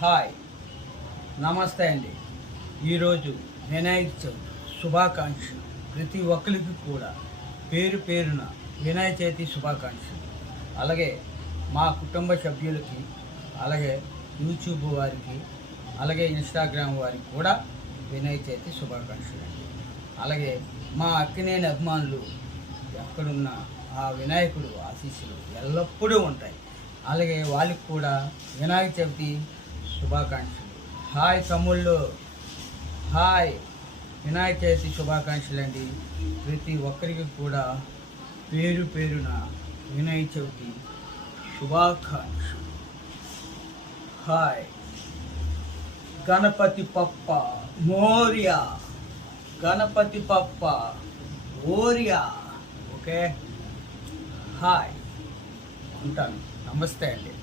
Hi, నమస్తే అండి. ఈరోజు వినాయక చవితి శుభాకాంక్షలు. ప్రతి ఒక్కరికి కూడా పేరు పేరున వినాయక చవితి శుభాకాంక్షలు. అలాగే మా కుటుంబ సభ్యులకి, అలాగే యూట్యూబ్ వారికి, అలాగే ఇన్స్టాగ్రామ్ వారికి కూడా వినాయక చవితి శుభాకాంక్షలు అండి. అలాగే మా అక్కినేని అభిమానులు ఎక్కడున్న ఆ వినాయకుడు ఆశీస్సులు ఎల్లప్పుడూ ఉంటాయి. అలాగే వాళ్ళకి కూడా వినాయక చవితి శుభాకాంక్షలు. హాయ్ తమ్ముళ్ళు, హాయ్, వినాయక చవితి శుభాకాంక్షలు అండి. ప్రతి ఒక్కరికి కూడా పేరు పేరున వినాయక చవితి శుభాకాంక్షలు. హాయ్. గణపతి పప్ప మోరియా, గణపతి పప్ప ఓరియా. ఓకే, హాయ్, ఉంటాను. నమస్తే అండి.